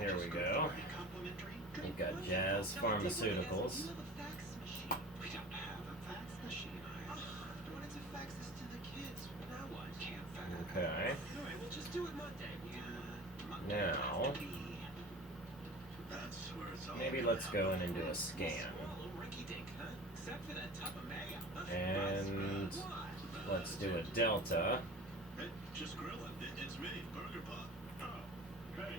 Here we go. We've got Jazz Pharmaceuticals. Okay. Now, maybe let's go in and do a scan. And let's do a delta. Just Grillin'. It's me, Burger Pop. Oh, hey,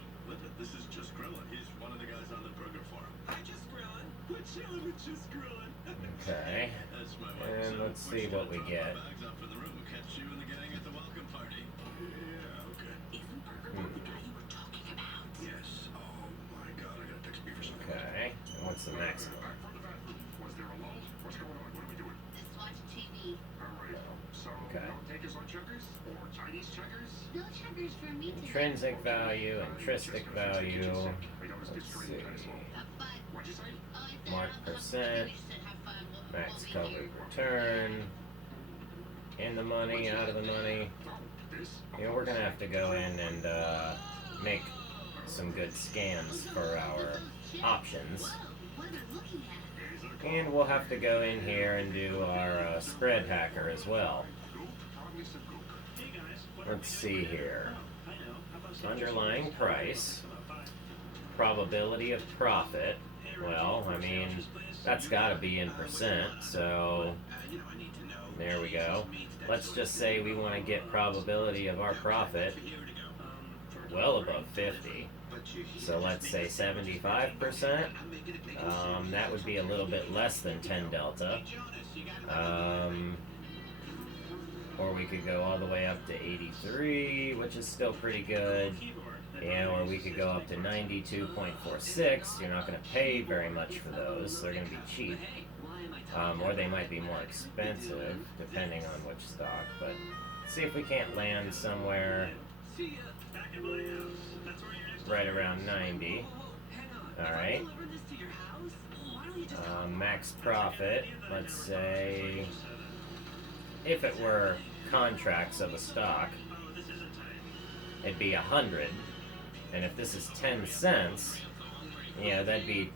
this is Just Grillin'. He's one of the guys on the burger farm. Hi, Just Grillin'. We're chilling with Just Grillin'. Okay. And let's see what we get. Bags up for the room. We'll catch you and the gang at the welcome party. Yeah, okay. Isn't Burger Pop the guy you were talking about? Yes. Oh my God, I gotta text me for something. Okay. And what's the maximum? Was there a lull? What's going on? What are we doing? Let's watch TV. Alright. So, Okay. no takers on checkers? Or Chinese checkers? No checkers for me today. Intrinsic value, intrinsic value. Let's see. Have fun. What'd you say? Oh, I said Mark have fun. percent. You said have fun. Max We'll covered be here. return. In the money, out of the money. Oh, this? You know, we're gonna have to go in and make some good scans for our options. Whoa, what am I looking at? And we'll have to go in here and do our spread hacker as well. Goop? Probably some goop. Hey guys. Let's see here. I know. How about Underlying price. Probability of profit. Well, I mean, that's gotta be in percent, so there we go. Let's just say we want to get probability of our profit well above 50. So let's say 75%. That would be a little bit less than 10 delta. Or we could go all the way up to 83, which is still pretty good. Yeah, or we could go up to 92.46. You're not going to pay very much for those. They're going to be cheap. Or they might be more expensive, depending on which stock. But see if we can't land somewhere right around 90. Alright. Max profit, let's say, if it were contracts of a stock, it'd be 100. And if this is 10 cents, yeah, that'd be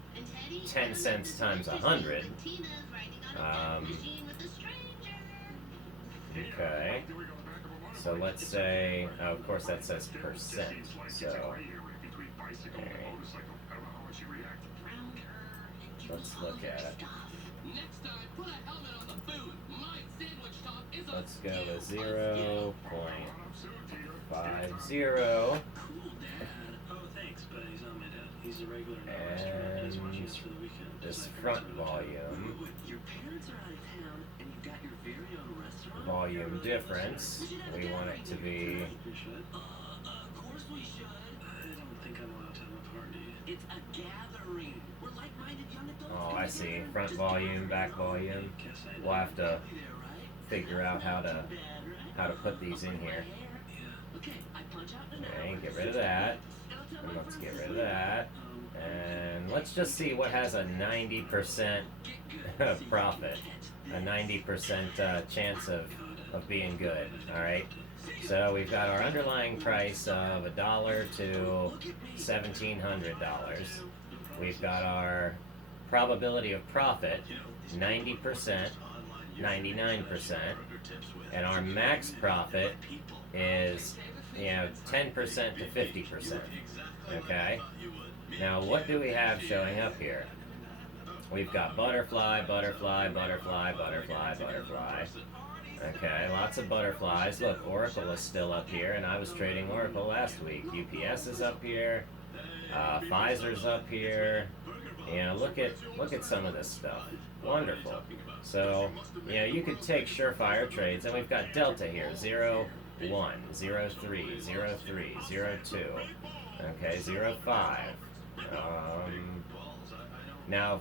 10 cents times 100. Okay. So let's say, oh, of course that says percent. So, let's look at it. Let's go with 0.50. He's a regular in our restaurant. He's watching us for the weekend. This front volume, Your parents are out of town and you got your very own restaurant? volume difference, we want it to be, We should. Of course we should. I don't think I'm allowed to have a party. It's a gathering. We're like-minded young adults. oh, I see, front volume, back volume. We'll have to figure out how to put these in here. Okay, I punch out an hour. Okay, get rid of that. And let's get rid of that. And let's just see what has a 90% profit. A 90% chance of being good. Alright? So we've got our underlying price of $1 to $1,700. We've got our probability of profit, 90%, 99%. And our max profit is, 10% to 50%. Okay? Now, what do we have showing up here? We've got butterfly, butterfly, butterfly, butterfly, butterfly. Okay, lots of butterflies. Look, Oracle is still up here, and I was trading Oracle last week. UPS is up here. Pfizer's up here. Look at some of this stuff. Wonderful. So, you could take surefire trades, and we've got Delta here, 0, 1, 0, 3, 0, 3, 0, 2, okay, 0, 5. Now,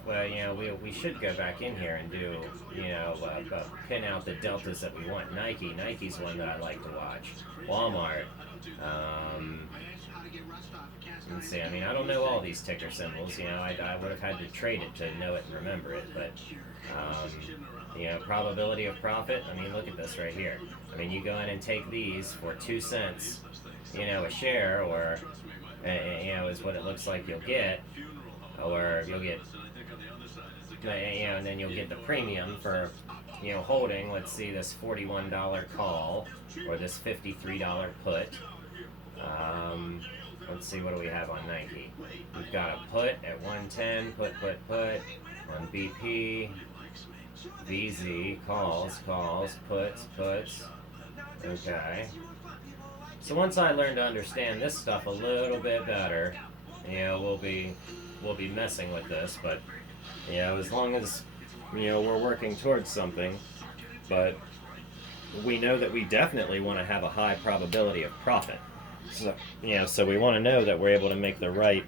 we should go back in here and do, pin out the deltas that we want. Nike's one that I like to watch. Walmart. Let's see, I don't know all these ticker symbols, I would have had to trade it to know it and remember it, but, You know, probability of profit. I mean, look at this right here. I mean, you go in and take these for 2 cents, you know, a share, or you know, is what it looks like you'll get, or you'll get, you know, and then you'll get the premium for, you know, holding. Let's see, this $41 call or this $53 put. Let's see, what do we have on Nike? We've got a put at 110, put on BP, VZ, calls, puts. Okay. So once I learn to understand this stuff a little bit better, you know, we'll be messing with this, but you know, as long as, you know, we're working towards something, but we know that we definitely want to have a high probability of profit. So, you know, so we want to know that we're able to make the right,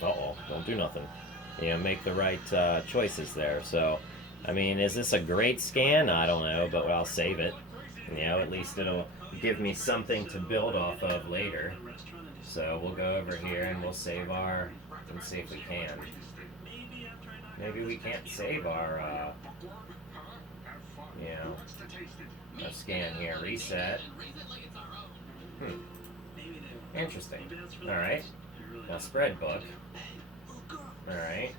don't do nothing, you know, make the right choices there. So, I mean, is this a great scan? I don't know, but I'll save it. You know, at least it'll give me something to build off of later. So we'll go over here and we'll save our, let's see if we can. Maybe we can't save our, you know, our scan here. Reset. Interesting. Alright. Now spread book. Alright.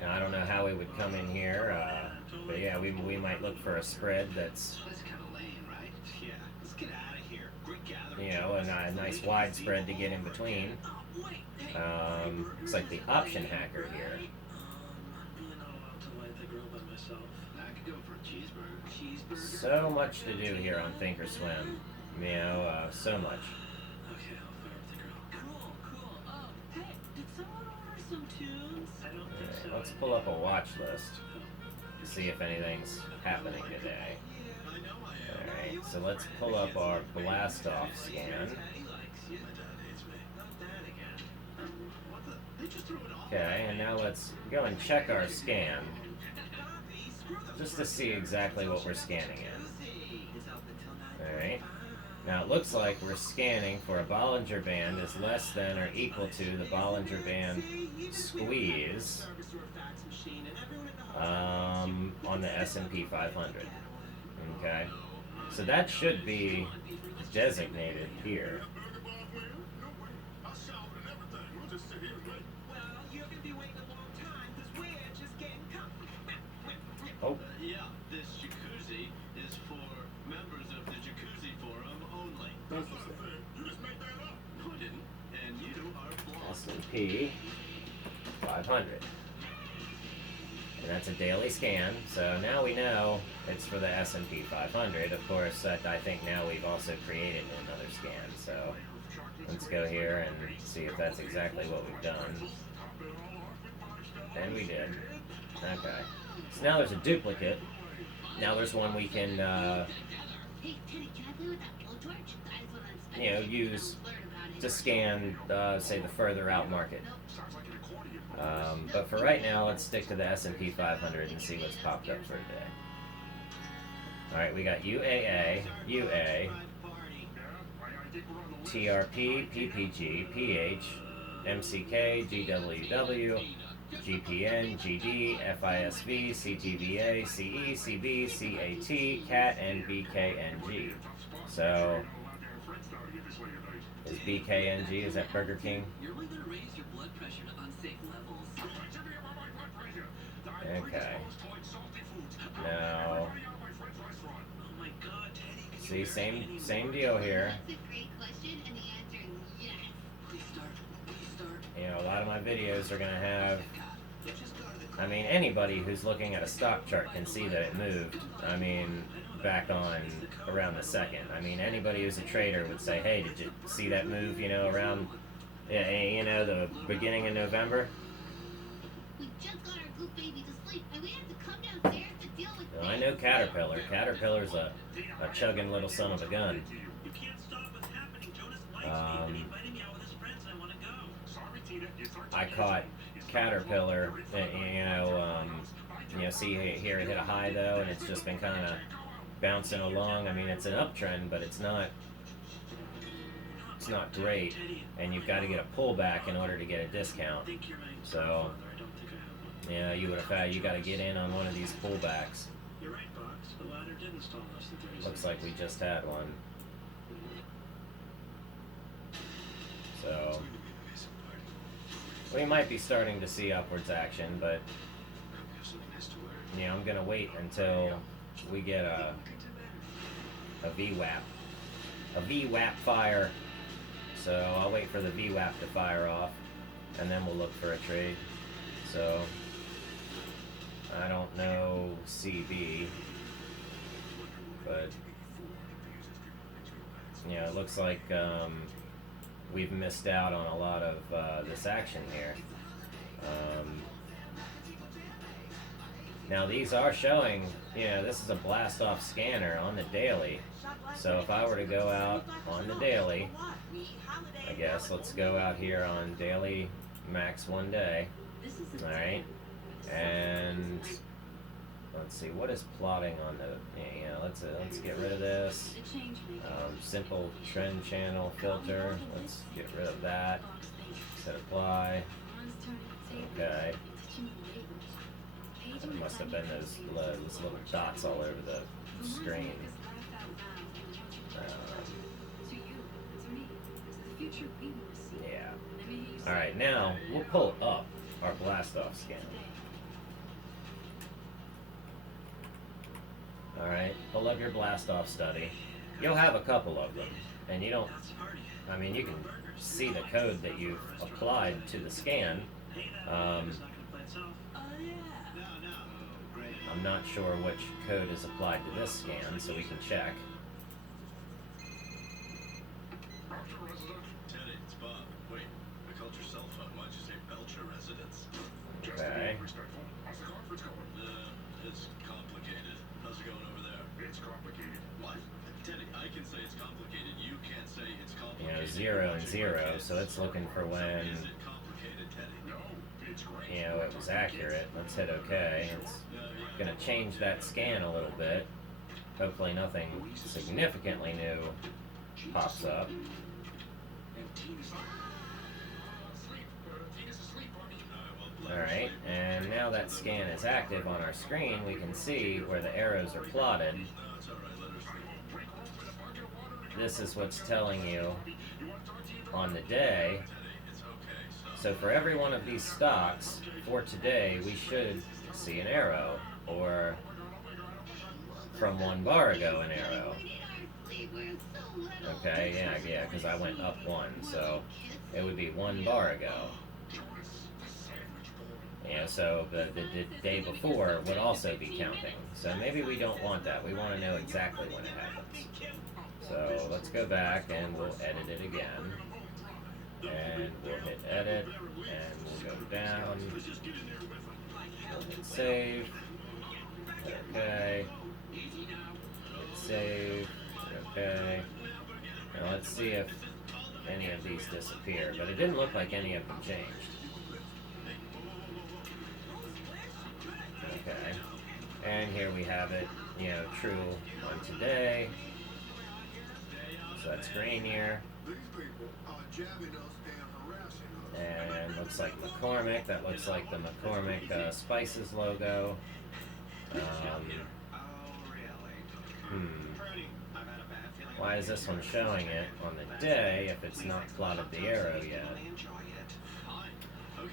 Now I don't know how we would come in here, but yeah, we might look for a spread that's, you know, a nice wide spread to get in between. Looks like the option hacker here. So much to do here on Thinkorswim. You know, so much. Right, let's pull up a watch list to see if anything's happening today. Alright, so let's pull up our blastoff scan. Okay, and now let's go and check our scan, just to see exactly what we're scanning in. Alright, now it looks like we're scanning for a Bollinger Band is less than or equal to the Bollinger Band squeeze on the S&P 500. Okay, so that should be designated here. Oh. Yeah, this jacuzzi is for members of the jacuzzi forum only. That's not a thing. You just made that up. No, I didn't. And you are blonde. S&P 500. And that's a daily scan. So now we know it's for the S&P 500. Of course, I think now we've also created another scan. So let's go here and see if that's exactly what we've done. And we did. Okay. So now there's a duplicate. Now there's one we can, you know, use to scan, say, the further out market. But for right now, let's stick to the S&P 500 and see what's popped up for today. Alright, we got UAA, UA, TRP, PPG, PH, MCK, GWW, GPN, GD, FISV, CTVA, CE, CB, CAT, CAT, and BKNG. So, is BKNG, is that Burger King? You're only going to raise your blood pressure to unsafe levels. Okay. Now, see, same deal here. That's a great question, and the answer is yes. Please start. You know, a lot of my videos are going to have, I mean, anybody who's looking at a stock chart can see that it moved, I mean, back on around the second. I mean, anybody who's a trader would say, hey, did you see that move, you know, around, you know, the beginning of November? We just got our goop baby to sleep, and we have to come downstairs to deal with Well, I know Caterpillar. Caterpillar's a chugging little son of a gun. You can't stop what's happening. Jonas likes me and he invited me out with his friends. I want to go. I caught Caterpillar, you know, see here it hit a high though, and it's just been kind of bouncing along. I mean, it's an uptrend, but it's not great, and you've got to get a pullback in order to get a discount. So, Yeah, you would have had. You got to get in on one of these pullbacks. You're right, Box. The ladder didn't stall less than 30 Looks seconds. like we just had one. So we might be starting to see upwards action, but yeah, I'm gonna wait until we get a VWAP, a VWAP fire. So I'll wait for the VWAP to fire off, and then we'll look for a trade. So I don't know CB, but yeah, it looks like we've missed out on a lot of this action here. Now these are showing, this is a blastoff scanner on the daily. So if I were to go out on the daily, I guess let's go out here on daily max 1 day. Alright, and let's see, what is plotting on the, let's get rid of this. Simple trend channel filter, let's get rid of that. Set apply. Okay. It must have been those little dots all over the screen. Yeah. Alright, now we'll pull up our blastoff scan. Alright, pull up your blastoff study. You'll have a couple of them, and you don't, you can see the code that you've applied to the scan. I'm not sure which code is applied to this scan, so we can check. Teddy, it's Bob. Wait, I called your cell phone. Why'd you say Belcher residence? Okay. It's complicated. How's it going over there? It's complicated. What? Teddy, I can say it's complicated. You can't say it's complicated. 0 and 0, so it's looking for when, Is it complicated, Teddy? No, it's great. it was accurate. Let's hit OK. It's gonna change that scan a little bit. Hopefully nothing significantly new pops up. Alright, and now that scan is active on our screen, we can see where the arrows are plotted. No, it's all right. Let her sleep. This is what's telling you on the day. Teddy, it's okay. So for every one of these stocks, for today, we should see an arrow, or from 1 bar ago, an arrow. Okay, yeah, because I went up 1, so it would be 1 bar ago. Yeah, so the day before would also be counting. So maybe we don't want that. We want to know exactly when it happens. So let's go back and we'll edit it again. And we'll hit edit, and we'll go down. We'll hit save. Okay. Hit save. Okay. Now let's see if any of these disappear. But it didn't look like any of them changed. Okay, and here we have it, true on today. So that's green here. And looks like McCormick. That looks like the McCormick Spices logo. Why is this one showing it on the day if it's not plotted the arrow yet?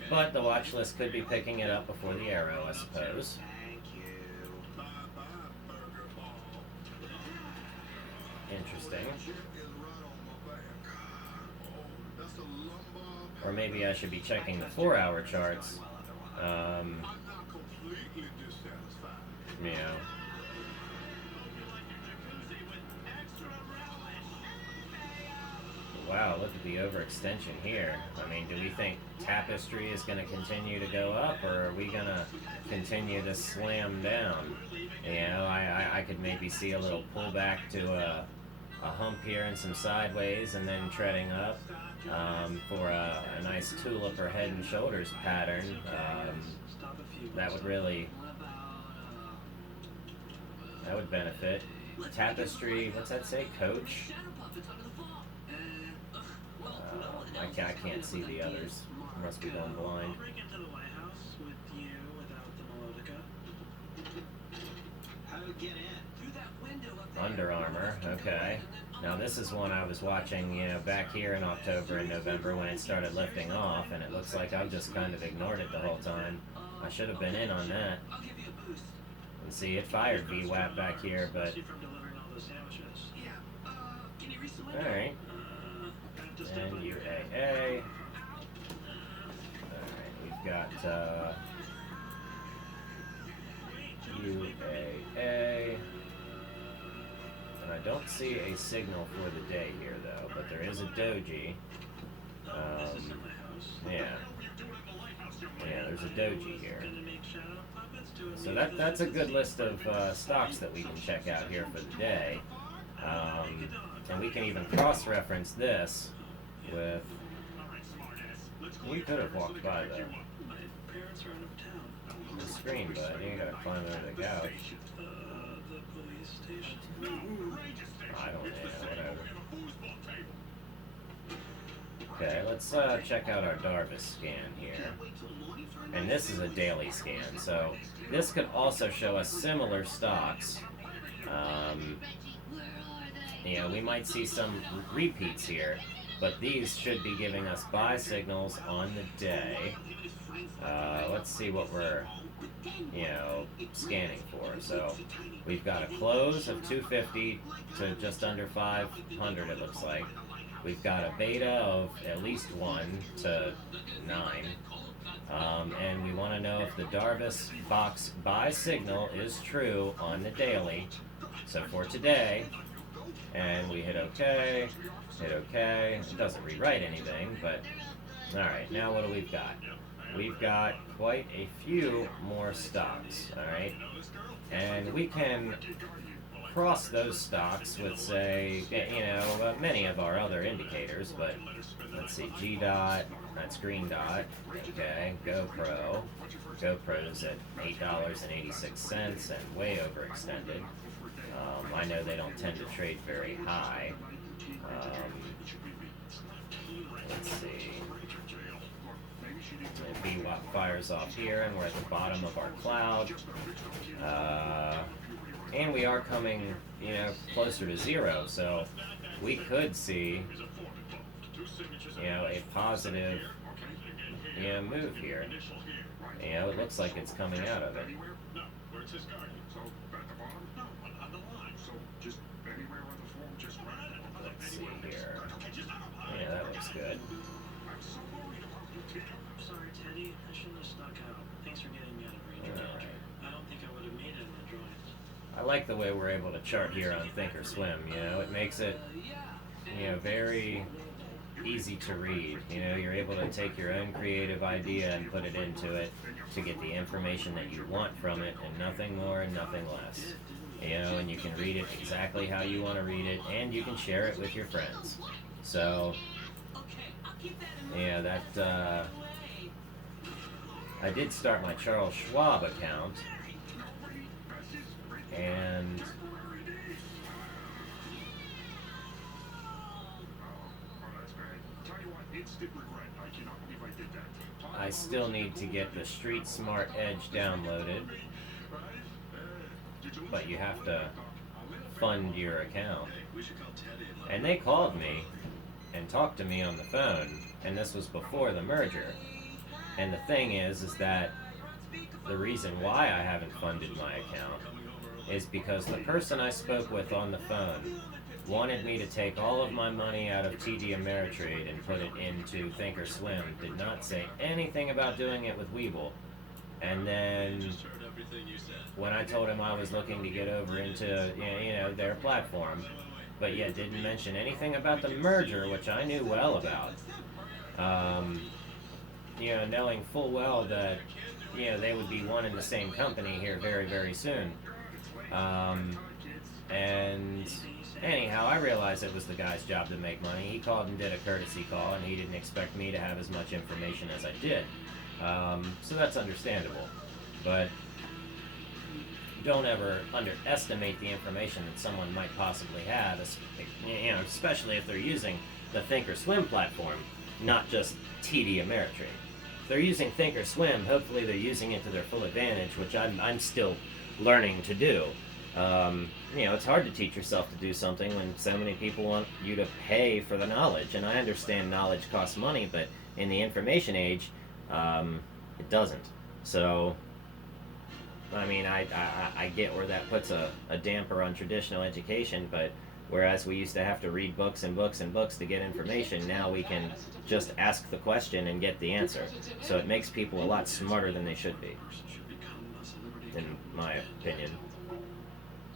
But the watch list could be picking it up before the arrow, I suppose. Interesting. Or maybe I should be checking the 4-hour charts. Wow, look at the overextension here. Do we think Tapestry is going to continue to go up, or are we going to continue to slam down? I could maybe see a little pullback to a hump here and some sideways, and then treading up for a nice tulip or head and shoulders pattern. That would benefit. Tapestry, what's that say? Coach? I can't see the others. Must be going blind. Break into the White House with you, with get in. Through that window up there. Under Armour, okay. Now this is one I was watching, back here in October and November when it started lifting off, and it looks like I've just kind of ignored it the whole time. I should have been in on that. I'll give you a boost. And see, it fired VWAP back here, but Especially from delivering all those sandwiches. Yeah. Can you reach the window? alright. I have to step And on your UAA. Alright, we've got UAA. And I don't see a signal for the day here though, but there is a doji. This isn't my house. Yeah. Yeah, there's a doji here. Gonna make shadow puppets to So amuse the that's a good visitors. list of stocks that we can check out here for the day. And we can even cross-reference this with... We could have walked by My parents are out of town. the screen, but you gotta climb under the couch. The police station. I don't know, whatever. Okay, let's check out our darvas scan here. And this is a daily scan, so this could also show us similar stocks. We might see some repeats here, but these should be giving us buy signals on the day. Let's see what we're, scanning for. So we've got a close of 250 to just under 500, it looks like. We've got a beta of at least 1 to 9. And we want to know if the darvas box buy signal is true on the daily. So for today, and we hit OK, hit OK. It doesn't rewrite anything, but alright, now what do we've got? We've got quite a few more stocks, alright? And we can cross those stocks with, say, many of our other indicators, but let's see, G dot, that's green dot, okay, GoPro. GoPro's at $8.86 and way overextended. I know they don't tend to trade very high. Let's see. VWAP fires off here, and we're at the bottom of our cloud. And we are coming, closer to 0, so we could see, a positive, move here. It looks like it's coming out of it. Let's see here. Yeah, that looks good. I'm sorry, Teddy. I shouldn't have snuck out. Thanks for getting me out of range. Alright. I don't think I would have made it in the drawings. I like the way we're able to chart here on Thinkorswim. It makes it, very easy to read. You're able to take your own creative idea and put it into it to get the information that you want from it, and nothing more and nothing less. And you can read it exactly how you want to read it, and you can share it with your friends. So, I did start my Charles Schwab account, and I still need to get the Street Smart Edge downloaded, but you have to fund your account. And they called me and talked to me on the phone, and this was before the merger. And the thing is that the reason why I haven't funded my account is because the person I spoke with on the phone wanted me to take all of my money out of TD Ameritrade and put it into Thinkorswim, did not say anything about doing it with Webull. And then when I told him I was looking to get over into their platform, but yet didn't mention anything about the merger, which I knew well about, knowing full well that they would be one and the same company here very, very soon. And anyhow, I realized it was the guy's job to make money. He called and did a courtesy call, and he didn't expect me to have as much information as I did. So that's understandable. But don't ever underestimate the information that someone might possibly have, especially if they're using the Thinkorswim platform, not just TD Ameritrade. If they're using Thinkorswim, hopefully they're using it to their full advantage, which I'm still learning to do. It's hard to teach yourself to do something when so many people want you to pay for the knowledge. And I understand knowledge costs money, but in the information age, it doesn't. So, I mean, I get where that puts a damper on traditional education, but whereas we used to have to read books and books and books to get information, now we can just ask the question and get the answer. So it makes people a lot smarter than they should be, in my opinion.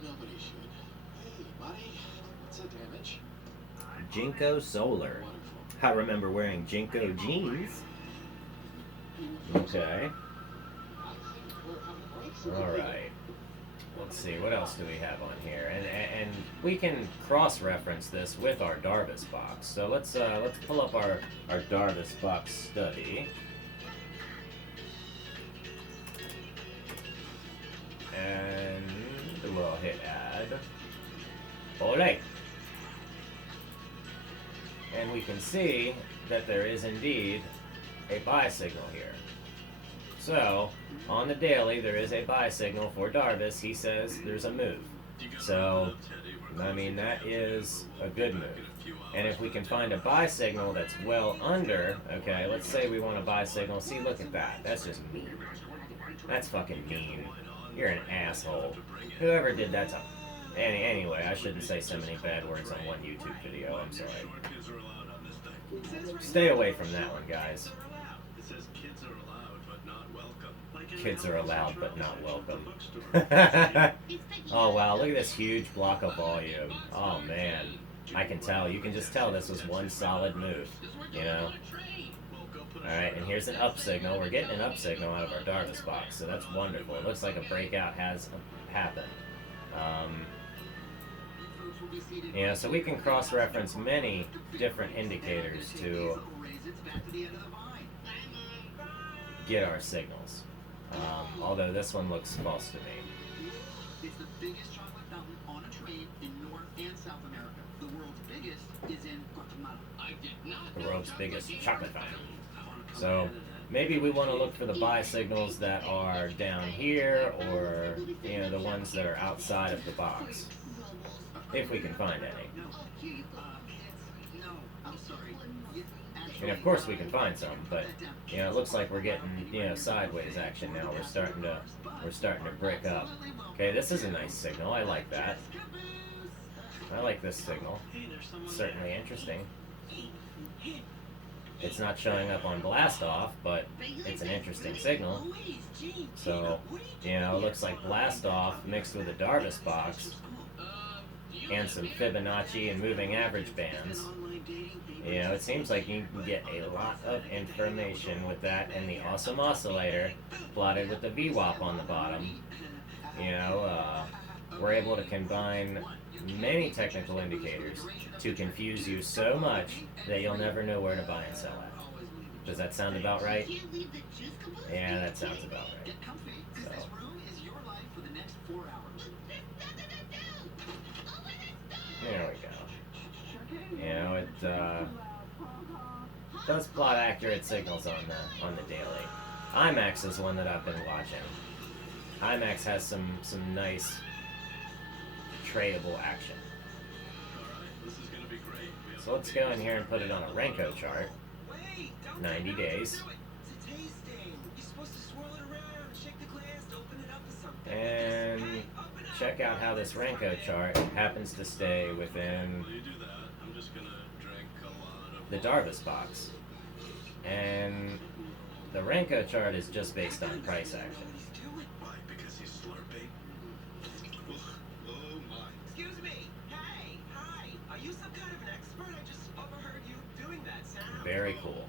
Nobody should. Hey, buddy. What's the damage? Jinko Solar. I remember wearing Jinko jeans. Okay. Alright. Let's see, what else do we have on here? And we can cross-reference this with our darvas box. So let's pull up our darvas box study. And we'll hit add. Alright. And we can see that there is indeed a buy signal here. So, on the daily, there is a buy signal for darvas. He says there's a move. So, I mean, that is a good move. And if we can find a buy signal that's well under, okay, let's say we want a buy signal. See, look at that. That's just mean. That's fucking mean. You're an asshole. Whoever did that's a... Anyway, I shouldn't say so many bad words on one YouTube video. I'm sorry. Stay away from that one, guys. It says kids are allowed but not welcome. Kids are allowed but not welcome. Oh wow, look at this huge block of volume. Oh man. I can tell. You can just tell this was one solid move. You know? Alright, and here's an up signal. We're getting an up signal out of our darvas box, so that's wonderful. It looks like a breakout has happened. So we can cross-reference many different indicators to get our signals. Although this one looks false to me. It's the biggest chocolate fountain on a train in North and South America. The world's biggest is in Guatemala. I did not The world's biggest chocolate fountain. So maybe we want to look for the buy signals that are down here, or the ones that are outside of the box, if we can find any. No, I'm sorry. And of course we can find some, but it looks like we're getting sideways action now. We're starting to brick up. Okay, this is a nice signal. I like that. I like this signal. It's certainly interesting. It's not showing up on blastoff, but it's an interesting signal. So, it looks like blastoff mixed with a darvas box and some Fibonacci and moving average bands. It seems like you can get a lot of information with that, and the awesome oscillator plotted with the VWAP on the bottom. We're able to combine many technical indicators to confuse you so much that you'll never know where to buy and sell at. Does that sound about right? Yeah, that sounds about right. So. There we go. It does plot accurate signals on the daily. IMAX is one that I've been watching. IMAX has some nice tradable action. So let's go in here and put it on a Renko chart. 90 days. And check out how this Renko chart happens to stay within the darvas box. And the Renko chart is just based on price action. Very cool.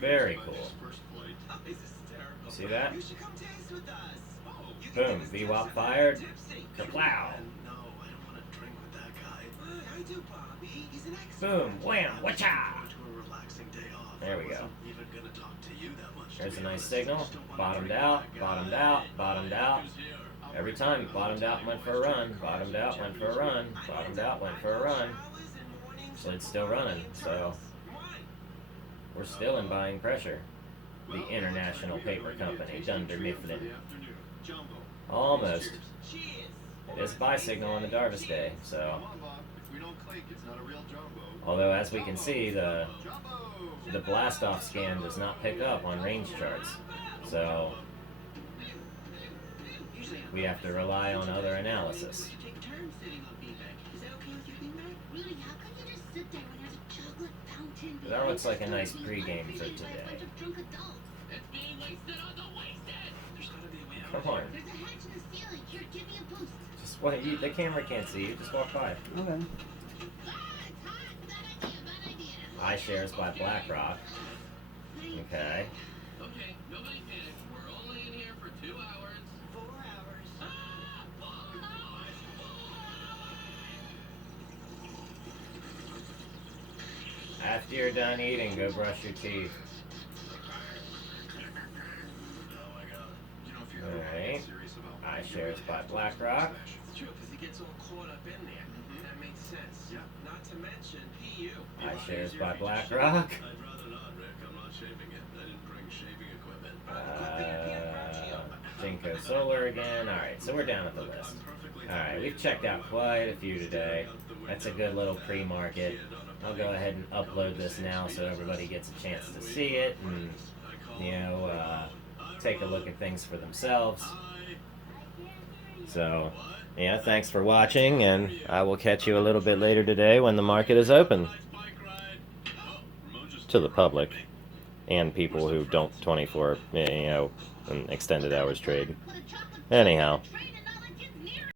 Very cool. See that? Boom. VWAP fired. Kaplow. Boom. Wham. Wacha. There we go. There's a nice signal. Bottomed out. Bottomed out. Bottomed out. Every time, bottomed out, went for a run. Bottomed out, went for a run. Bottomed out, went for a run. So it's still running. So we're still in buying pressure. The International Paper Company, Dunder Mifflin. Almost. Cheers. It is buy signal on the darvas day, so. Come on, Bob. If we don't clink, it's not a real jumbo. Although, as we can see, the Jumbo! blastoff scan does not pick up on range charts, so Usually we have to rely on other analysis. we should take turns sitting on beanbag. Is that okay with you, beanbag? Rudy, how come you just sit there when there's a chocolate fountain? That looks like a nice being pregame for unappreciated by a today. bunch of drunk adults? It's being wasted on the wasted! There's gotta be a way out. Come on. There's a hatch in the ceiling. Here, give me a boost. Just what? The camera can't see you. Just walk by. Okay. Ah, it's hot. Bad idea, bad idea. iShares by BlackRock. Okay. Okay, nobody panic. We're only in here for 2 hours. 4 hours. Ah, 4 hours! 4 hours! After you're done eating, go brush your teeth. Oh my god. You know, if you're ever Alright. serious about iShares by BlackRock. It's true, because he gets all caught up in there. That makes sense. Yeah. Not to mention PU. iShares by BlackRock. I'd rather not, Rick. I'm not shaving it. I didn't bring shaving equipment. Jinko Solar again. Alright, so we're down at the list. Alright, we've checked out quite a few today. That's a good little pre-market. I'll go ahead and upload this now so everybody gets a chance to see it and, you know, take a look at things for themselves. So, yeah, thanks for watching, and I will catch you a little bit later today when the market is open to the public and people who don't 24, you know, an extended hours trade. Put a chocolate Anyhow. train